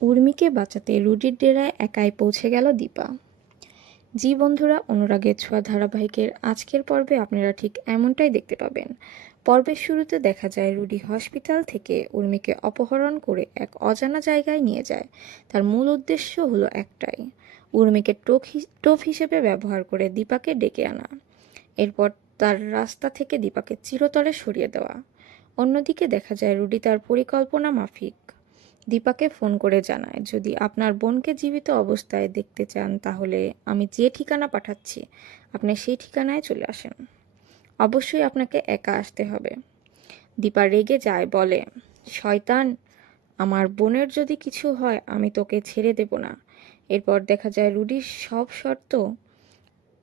উর্মিকে বাঁচাতে রুডির ডেরায় একাই পৌঁছে গেল দীপা। জি বন্ধুরা, অনুরাগের ছোঁয়া ধারাবাহিকের আজকের পর্বে আপনারা ঠিক এমনটাই দেখতে পাবেন। পর্বের শুরুতে দেখা যায় রুডি হসপিটাল থেকে উর্মিকে অপহরণ করে এক অজানা জায়গায় নিয়ে যায়। তার মূল উদ্দেশ্য হলো একটাই, উর্মিকে টোপ হিসেবে ব্যবহার করে দীপাকে ডেকে আনা, এরপর তার রাস্তা থেকে দীপাকে চিরতরে সরিয়ে দেওয়া। অন্যদিকে দেখা যায় রুডি তার পরিকল্পনা মাফিক দীপাকে ফোন করে জানায়, যদি আপনার বোনকে জীবিত অবস্থায় দেখতে চান তাহলে আমি যে ঠিকানা পাঠাচ্ছি আপনি সেই ঠিকানায় চলে আসেন। অবশ্যই আপনাকে একা আসতে হবে। দীপা রেগে যায়, বলে, শয়তান, আমার বোনের যদি কিছু হয় আমি তোকে ছেড়ে দেব না। এরপর দেখা যায় রুডির সব শর্ত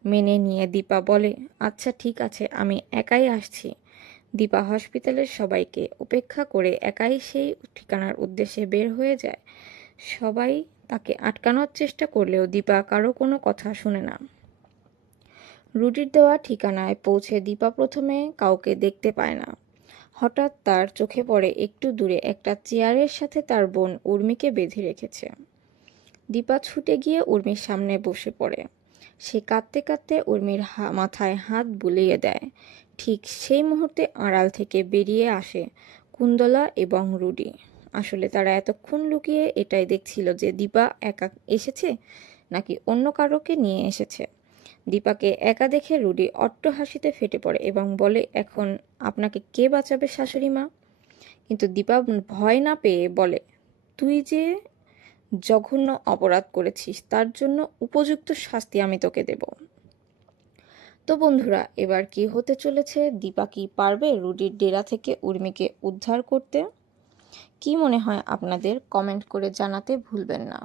মেনে নিয়ে দীপা বলে, আচ্ছা ঠিক আছে, আমি একাই আসছি। দীপা হসপিটালের সবাইকে উপেক্ষা করে একাই সেই ঠিকানার উদ্দেশ্যে বের হয়ে যায়। সবাই তাকে আটকানোর চেষ্টা করলেও দীপা কারো কোনো কথা শুনে না। রুডির দেওয়া ঠিকানায় পৌঁছে দীপা প্রথমে কাউকে দেখতে পায় না। হঠাৎ তার চোখে পড়ে একটু দূরে একটা চেয়ারের সাথে তার বোন উর্মিকে বেঁধে রেখেছে। দীপা ছুটে গিয়ে উর্মির সামনে বসে পড়ে। সে কাঁদতে কাঁদতে উর্মির মাথায় হাত বুলিয়ে দেয়। ঠিক সেই মুহূর্তে আড়াল থেকে বেরিয়ে আসে কুন্দলা এবং রুডি। আসলে তারা এতক্ষণ লুকিয়ে এটাই দেখছিল যে দীপা একা এসেছে নাকি অন্য কারোকে নিয়ে এসেছে। দীপাকে একা দেখে রুডি অট্টহাসিতে ফেটে পড়ে এবং বলে, এখন আপনাকে কে বাঁচাবে শাশুড়ি মা? কিন্তু দীপা ভয় না পেয়ে বলে, তুই যে জঘন্য অপরাধ করেছিস তার জন্য উপযুক্ত শাস্তি আমি তোকে দেব। তো বন্ধুরা, এবার কি হতে চলেছে? দীপা কি পারবে রুডির ডেরা থেকে উর্মিকে উদ্ধার করতে? কি মনে হয় আপনাদের? কমেন্ট করে জানাতে ভুলবেন না।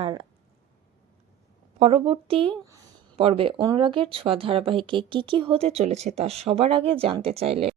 আর পরবর্তী পর্বে অনুরাগের ছোঁয়া ধারাবাহিকে কি কি হতে চলেছে তা সবার আগে জানতে চাইলে